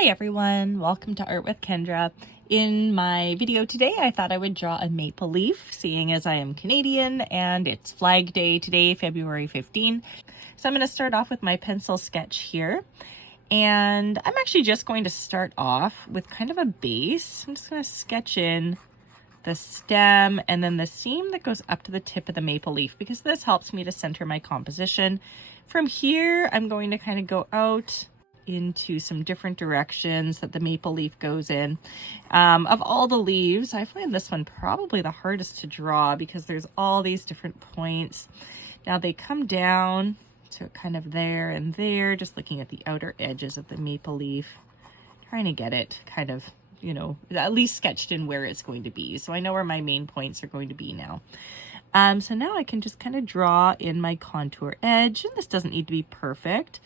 Hi everyone, welcome to Art with Kendra. In my video today, I thought I would draw a maple leaf, seeing as I am Canadian and it's Flag Day today, February 15. So I'm going to start off with my pencil sketch here. And I'm actually just going to start off with kind of a base. I'm just going to sketch in the stem and then the seam that goes up to the tip of the maple leaf, because this helps me to center my composition. From here, I'm going to kind of go out into some different directions that the maple leaf goes in. Of all the leaves, I find this one probably the hardest to draw because there's all these different points. Now they come down to kind of there and there, just looking at the outer edges of the maple leaf, trying to get it kind of, you know, at least sketched in where it's going to be. So I know where my main points are going to be now. So now I can just kind of draw in my contour edge, and this doesn't need to be perfect.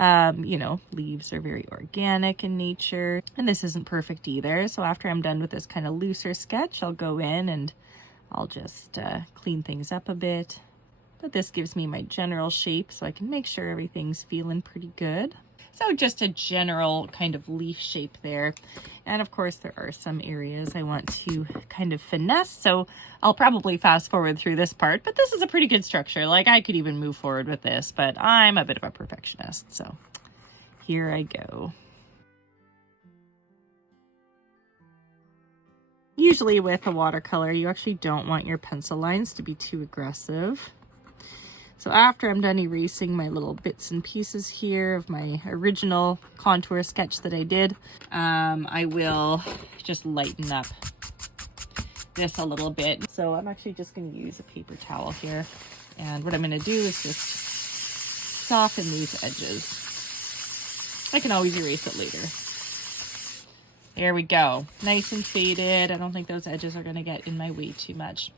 You know, leaves are very organic in nature, and this isn't perfect either. So after I'm done with this kind of looser sketch, I'll go in and I'll just clean things up a bit. But this gives me my general shape so I can make sure everything's feeling pretty good. So just a general kind of leaf shape there. And of course there are some areas I want to kind of finesse, so I'll probably fast forward through this part, but this is a pretty good structure. Like, I could even move forward with this, but I'm a bit of a perfectionist, so here I go. Usually with a watercolor, you actually don't want your pencil lines to be too aggressive. So after I'm done erasing my little bits and pieces here of my original contour sketch that I did, I will just lighten up this a little bit. So I'm actually just going to use a paper towel here. And what I'm going to do is just soften these edges. I can always erase it later. There we go. Nice and faded. I don't think those edges are going to get in my way too much.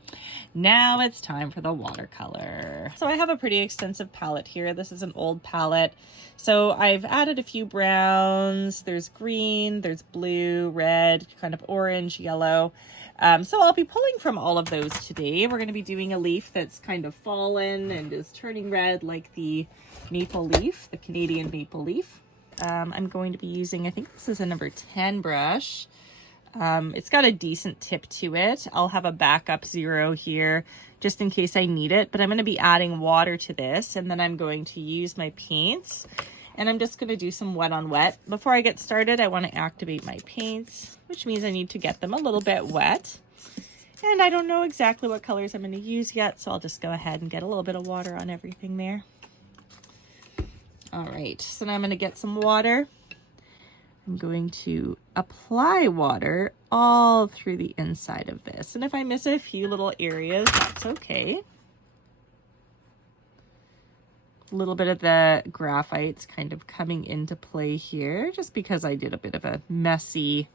Now it's time for the watercolor. So I have a pretty extensive palette here. This is an old palette. So I've added a few browns. There's green, there's blue, red, kind of orange, yellow. So I'll be pulling from all of those today. We're going to be doing a leaf that's kind of fallen and is turning red like the maple leaf, the Canadian maple leaf. I'm going to be using, I think this is a number 10 brush. It's got a decent tip to it. I'll have a backup 0 here just in case I need it, but I'm going to be adding water to this, and then I'm going to use my paints, and I'm just going to do some wet on wet. Before I get started, I want to activate my paints, which means I need to get them a little bit wet. And I don't know exactly what colors I'm going to use yet, so I'll just go ahead and get a little bit of water on everything there. All right, so now I'm going to get some water. I'm going to apply water all through the inside of this. And if I miss a few little areas, that's okay. A little bit of the graphite's kind of coming into play here, just because I did a bit of a messy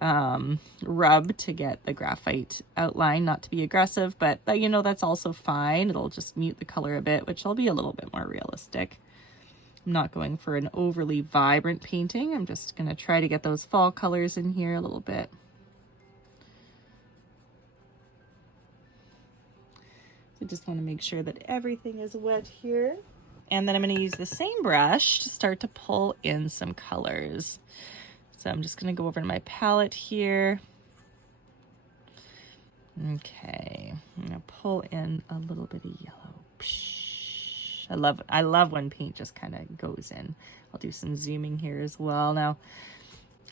rub to get the graphite outline, not to be aggressive, but you know, that's also fine. It'll just mute the color a bit, which will be a little bit more realistic. I'm not going for an overly vibrant painting. I'm just going to try to get those fall colors in here a little bit. So just want to make sure that everything is wet here. And then I'm going to use the same brush to start to pull in some colors. So I'm just going to go over to my palette here. Okay, I'm going to pull in a little bit of yellow. Psh. I love when paint just kind of goes in. I'll do some zooming here as well. Now,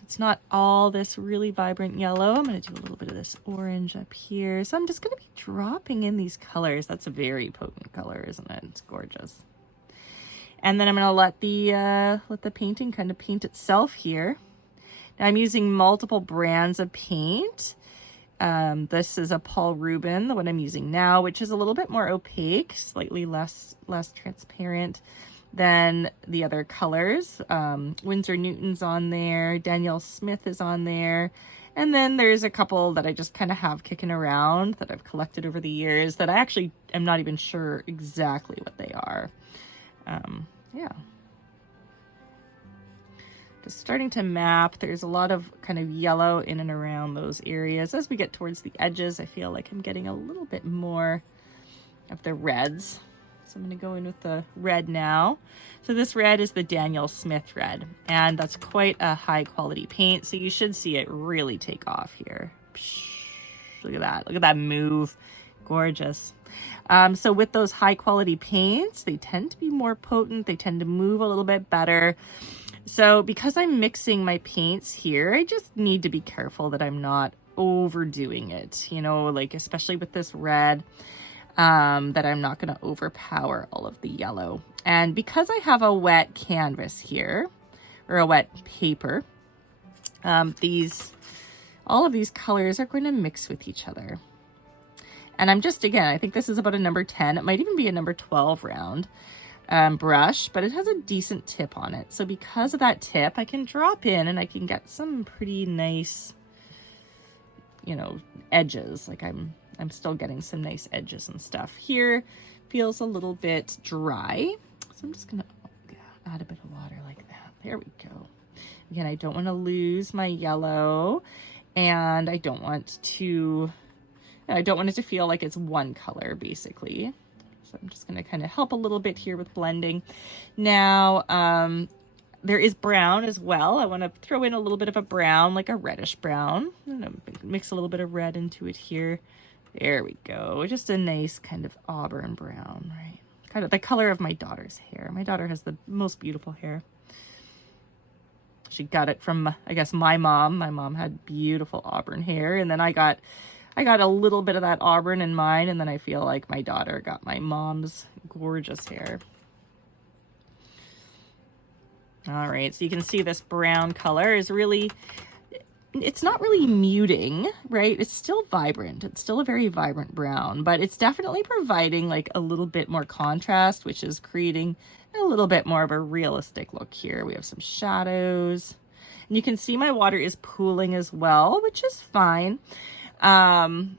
it's not all this really vibrant yellow. I'm going to do a little bit of this orange up here. So I'm just going to be dropping in these colors. That's a very potent color, isn't it? It's gorgeous. And then I'm going to let the painting kind of paint itself here. Now I'm using multiple brands of paint. This is a Paul Rubin, the one I'm using now, which is a little bit more opaque, slightly less transparent than the other colors. Winsor Newton's on there, Danielle Smith is on there, and then there's a couple that I just kind of have kicking around that I've collected over the years that I actually am not even sure exactly what they are. Yeah. Just starting to map. There's a lot of kind of yellow in and around those areas. As we get towards the edges, I feel like I'm getting a little bit more of the reds. So I'm going to go in with the red now. So this red is the Daniel Smith red, and that's quite a high quality paint. So you should see it really take off here. Look at that. Look at that move. Gorgeous. So with those high quality paints, they tend to be more potent. They tend to move a little bit better. So because I'm mixing my paints here, I just need to be careful that I'm not overdoing it, you know, like especially with this red, that I'm not going to overpower all of the yellow. And because I have a wet canvas here, or a wet paper, all of these colors are going to mix with each other. And I'm just, again, I think this is about a number 10. It might even be a number 12 round brush, but it has a decent tip on it. So because of that tip, I can drop in and I can get some pretty nice, you know, edges. Like I'm still getting some nice edges and stuff. Here feels a little bit dry. So I'm just gonna add a bit of water like that. There we go. Again, I don't want to lose my yellow, and I don't want it to feel like it's one color basically. So I'm just going to kind of help a little bit here with blending. Now, there is brown as well. I want to throw in a little bit of a brown, like a reddish brown. I'm going to mix a little bit of red into it here. There we go. Just a nice kind of auburn brown, right? Kind of the color of my daughter's hair. My daughter has the most beautiful hair. She got it from, I guess, my mom. My mom had beautiful auburn hair, and then I got a little bit of that auburn in mine, and then I feel like my daughter got my mom's gorgeous hair. All right, so you can see this brown color is really, it's not really muting, right? It's still vibrant. It's still a very vibrant brown, but it's definitely providing like a little bit more contrast, which is creating a little bit more of a realistic look here. We have some shadows, and you can see my water is pooling as well, which is fine. When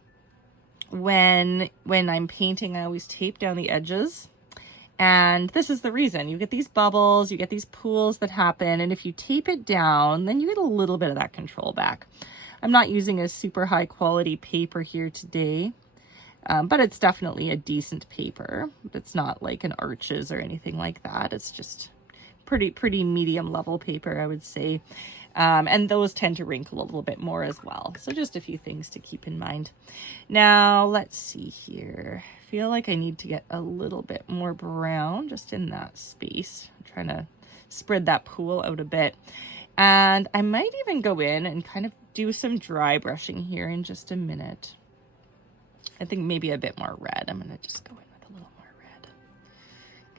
I'm painting, I always tape down the edges, and this is the reason. You get these bubbles, you get these pools that happen, and if you tape it down, then you get a little bit of that control back. I'm not using a super high quality paper here today, but it's definitely a decent paper. It's not like an Arches or anything like that. It's just pretty medium level paper, I would say. And those tend to wrinkle a little bit more as well. So just a few things to keep in mind. Now, let's see here. I feel like I need to get a little bit more brown just in that space. I'm trying to spread that pool out a bit. And I might even go in and kind of do some dry brushing here in just a minute. I think maybe a bit more red. I'm going to just go in with a little more red.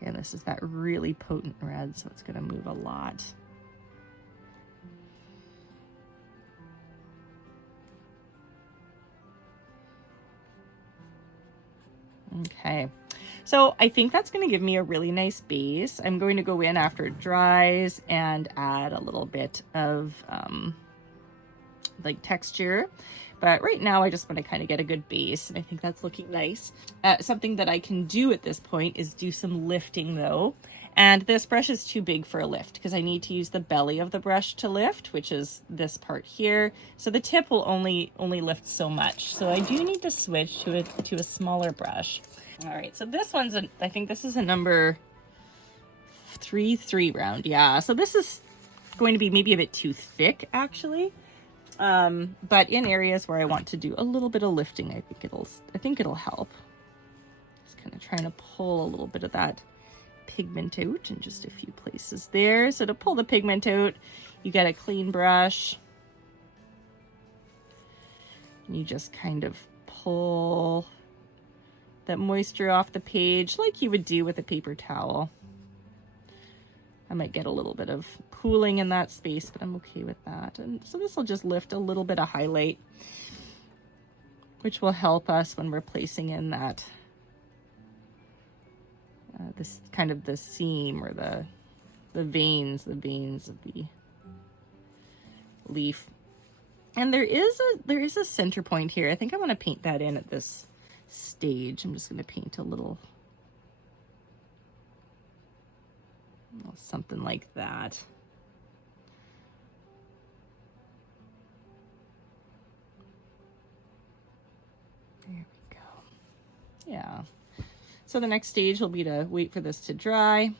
Again, this is that really potent red, so it's going to move a lot. Okay, so I think that's going to give me a really nice base. I'm going to go in after it dries and add a little bit of like texture. But right now I just want to kind of get a good base, and I think that's looking nice. Something that I can do at this point is do some lifting though. And this brush is too big for a lift because I need to use the belly of the brush to lift, which is this part here. So the tip will only lift so much. So I do need to switch to a smaller brush. All right, so this one's I think this is a number 3 round. Yeah, so this is going to be maybe a bit too thick actually. But in areas where I want to do a little bit of lifting, I think it'll help. Just kind of trying to pull a little bit of that pigment out in just a few places there. So to pull the pigment out, you get a clean brush. And you just kind of pull that moisture off the page like you would do with a paper towel. I might get a little bit of pooling in that space, but I'm okay with that. And so this will just lift a little bit of highlight, which will help us when we're placing in that this kind of the seam or the veins of the leaf. And there is a center point here. I think I want to paint that in at this stage. I'm just going to paint a little something like that. There we go. Yeah. So the next stage will be to wait for this to dry.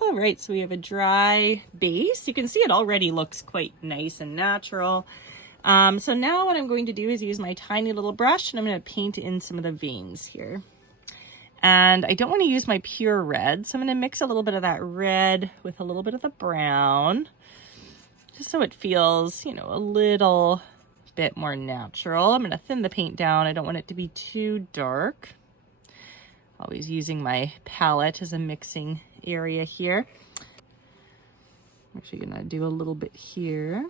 All right, so we have a dry base. You can see it already looks quite nice and natural. So now what I'm going to do is use my tiny little brush, and I'm going to paint in some of the veins here. And I don't want to use my pure red, so I'm going to mix a little bit of that red with a little bit of the brown, just so it feels, you know, a little bit more natural. I'm going to thin the paint down. I don't want it to be too dark. Always using my palette as a mixing area here. I'm actually going to do a little bit here.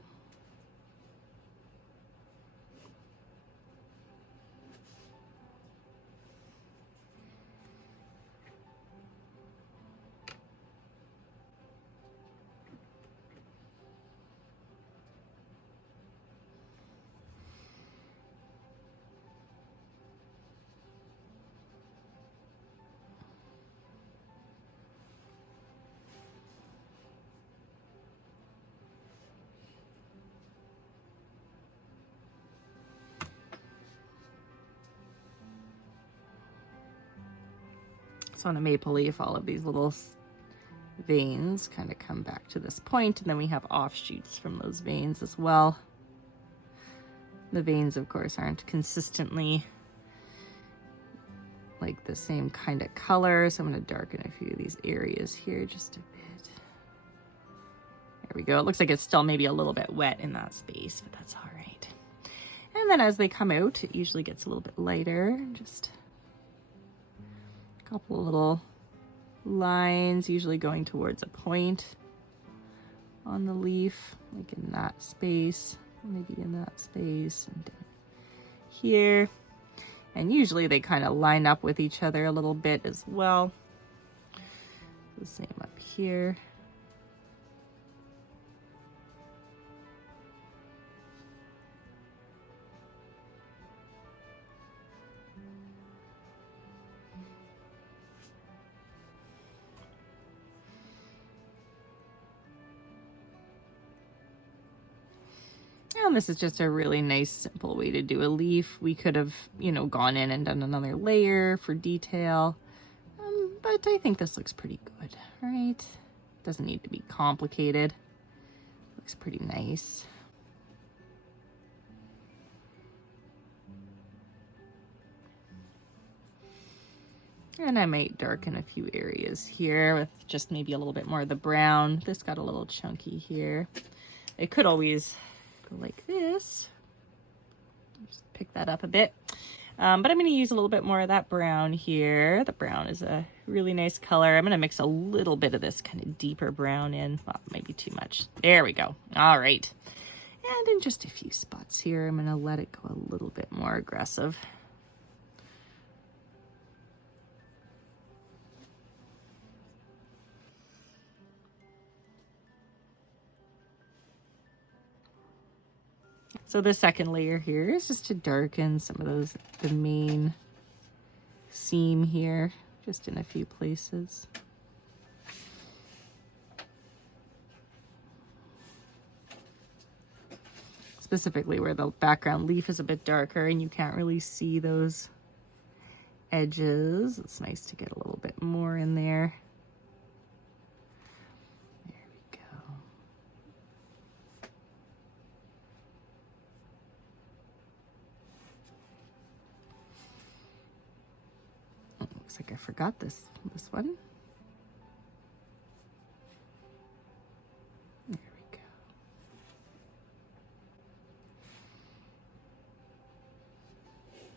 So on a maple leaf, all of these little veins kind of come back to this point, and then we have offshoots from those veins as well. The veins, of course, aren't consistently like the same kind of color, so I'm going to darken a few of these areas here just a bit. There we go. It looks like it's still maybe a little bit wet in that space, but that's all right. And then as they come out, it usually gets a little bit lighter. Just a couple of little lines, usually going towards a point on the leaf, like in that space, maybe in that space, and down here. And usually they kind of line up with each other a little bit as well. The same up here. And this is just a really nice, simple way to do a leaf. We could have, you know, gone in and done another layer for detail. But I think this looks pretty good, right? Doesn't need to be complicated. Looks pretty nice. And I might darken a few areas here with just maybe a little bit more of the brown. This got a little chunky here. I could always go like this. Just pick that up a bit. But I'm going to use a little bit more of that brown here. The brown is a really nice color. I'm going to mix a little bit of this kind of deeper brown in. Well, maybe too much. There we go. All right. And in just a few spots here, I'm going to let it go a little bit more aggressive. So the second layer here is just to darken some of those, the main seam here, just in a few places. Specifically where the background leaf is a bit darker and you can't really see those edges. It's nice to get a little bit more in there. Looks like I forgot this one. There we go.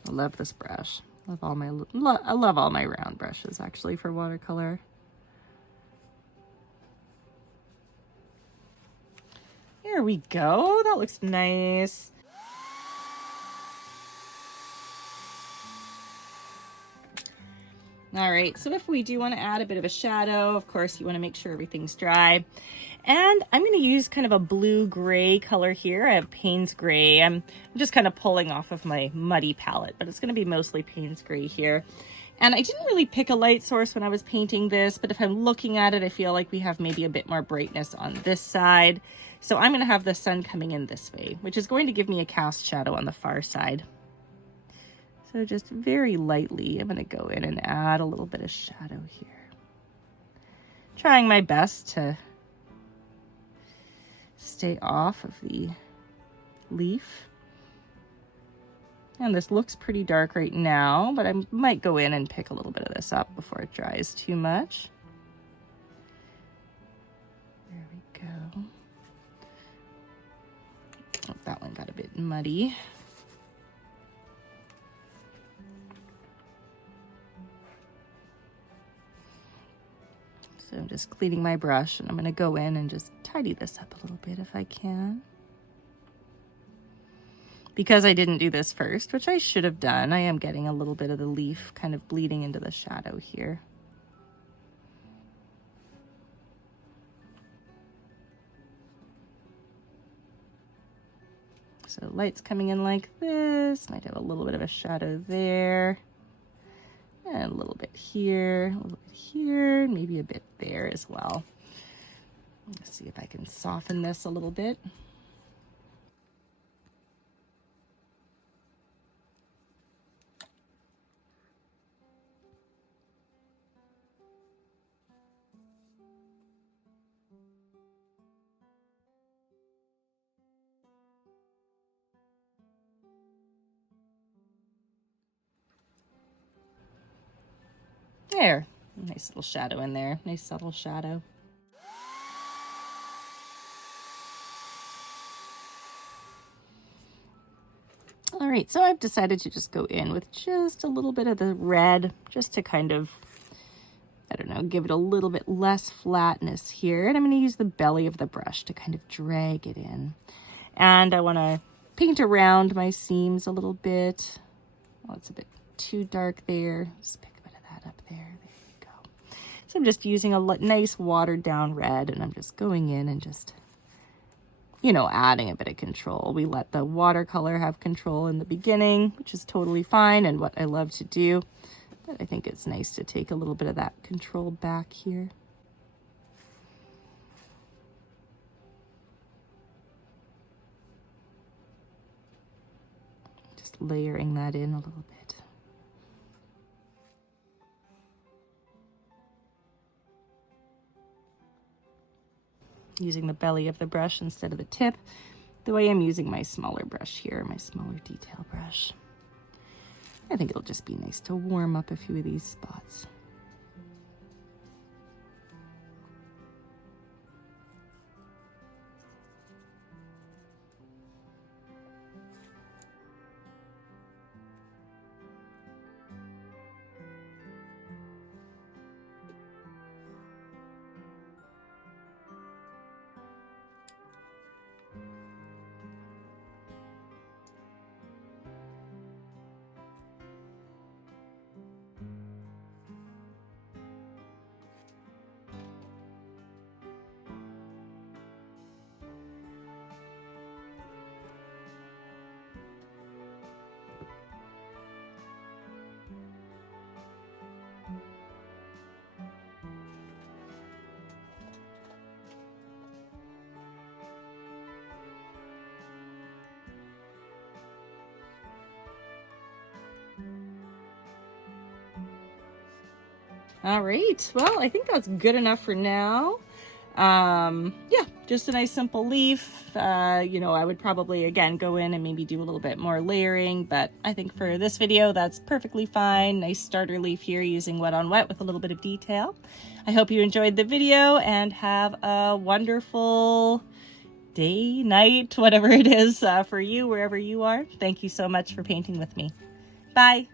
I love this brush. I love all my round brushes actually for watercolor. There we go. That looks nice. All right, so if we do want to add a bit of a shadow, of course, you want to make sure everything's dry. And I'm going to use kind of a blue-gray color here. I have Payne's Gray. I'm just kind of pulling off of my muddy palette, but it's going to be mostly Payne's Gray here. And I didn't really pick a light source when I was painting this, but if I'm looking at it, I feel like we have maybe a bit more brightness on this side. So I'm going to have the sun coming in this way, which is going to give me a cast shadow on the far side. So just very lightly, I'm going to go in and add a little bit of shadow here. Trying my best to stay off of the leaf. And this looks pretty dark right now, but I might go in and pick a little bit of this up before it dries too much. There we go. Oh, that one got a bit muddy. So I'm just cleaning my brush, and I'm going to go in and just tidy this up a little bit if I can. Because I didn't do this first, which I should have done, I am getting a little bit of the leaf kind of bleeding into the shadow here. So light's coming in like this, might have a little bit of a shadow there. And a little bit here, a little bit here, maybe a bit there as well. Let's see if I can soften this a little bit. There, nice little shadow in there, nice subtle shadow. All right, so I've decided to just go in with just a little bit of the red, just to kind of, I don't know, give it a little bit less flatness here. And I'm going to use the belly of the brush to kind of drag it in. And I want to paint around my seams a little bit. Well, it's a bit too dark there. Just pick a bit of that up there. There you go. So I'm just using a nice watered down red, and I'm just going in and just, you know, adding a bit of control. We let the watercolor have control in the beginning, which is totally fine and what I love to do. But I think it's nice to take a little bit of that control back here. Just layering that in a little bit. Using the belly of the brush instead of the tip, the way I'm using my smaller brush here, my smaller detail brush. I think it'll just be nice to warm up a few of these spots. All right, well, I think that's good enough for now. Yeah, just a nice simple leaf. You know, I would probably, again, go in and maybe do a little bit more layering, but I think for this video, that's perfectly fine. Nice starter leaf here using wet on wet with a little bit of detail. I hope you enjoyed the video and have a wonderful day, night, whatever it is for you, wherever you are. Thank you so much for painting with me. Bye.